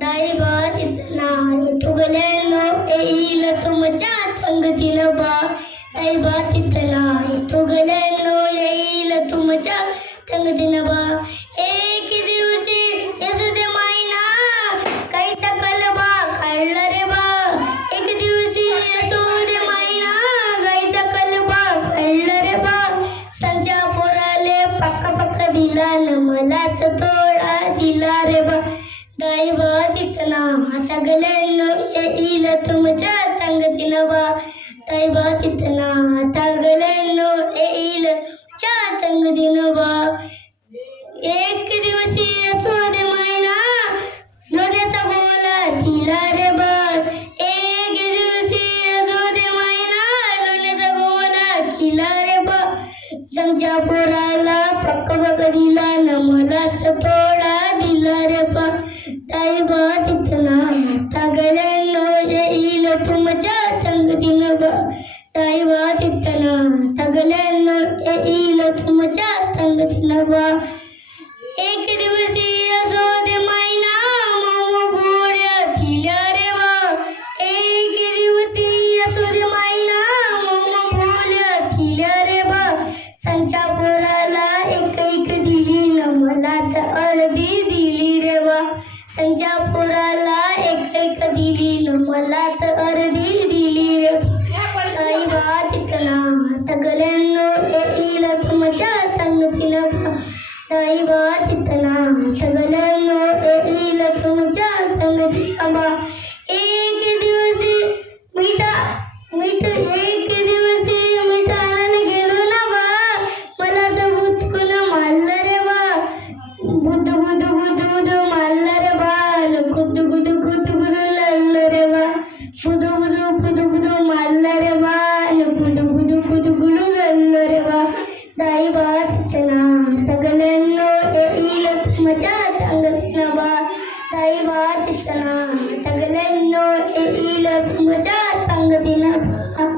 दाईबा तिथना तुगल्यानो येईल तुमच्या संगतीनं बा. दाईबा तिथना तुगल्यानो येईल तुमच्या संगतीनं बा. एक दिवशी येसुदे मायना काहीचा कलबा काढला रे बा. एक दिवशी येसुदे मायना काहीचा कलबा काढला रे बा. संच्या पोराले पक्का पक्का दिला न मलाच थोडा दिला रे बा. दाईबा तिथना आता गल्यानो येईल तुमच्या संगतीनं बा. दाईबा तिथना आता गल्यानो येईल तुमच्या संगतीनं बा. एक दिवशी येसुदे मायना लोण्याचा गोला दिला रे बा. एक दिवशी येसुदे मायना लोण्याचा गोला दिला रे बा. संच्या पोराला पक्का पक्का दिला न मलाच थोडा दिला रे बा. दाईबा तिथना आता गल्यानो येईल तुमच्या संगतीनं बा. दाईबा तिथना आता गल्यानो येईल तुमच्या संगतीनं बा. एक दिवशी येसुदे मायना मऊ गोळ्या दिल्या रे बा. एक दिवशी येसुदे मायना मऊ गोळ्या दिल्या रे बा. संच्या पोराला एक दिली न मलाच अर्धी दिली रे बा. संच्या पोराला एक दिली न मलाच अर्धी दिली रे बा. दाईबा तिथना आता गल्यानो येईल तुमच्या संगतीनं बा. दाईबा तिथना आता गल्यानो येईल तुमच्या संगतीनं बा. एक दिवशी मीठ एक दिवशी मीठ आणायला गेलो ना बा. मला तर बुटकून मारलं रे बा. बुट बुट बुट बुट मारलं रे बा. गुद गुद गुद गुद लागलं रे बा. बुद बुद बुद बुद मारलं रे बा. गुद गुद गुद गुद लागलं रे बा. दाईबा तिथना आता गल्यानो येईल तुमच्या संगतीनं बा. दाईबा तिथना आता गल्यानो येईल तुमच्या संगतीनं बा.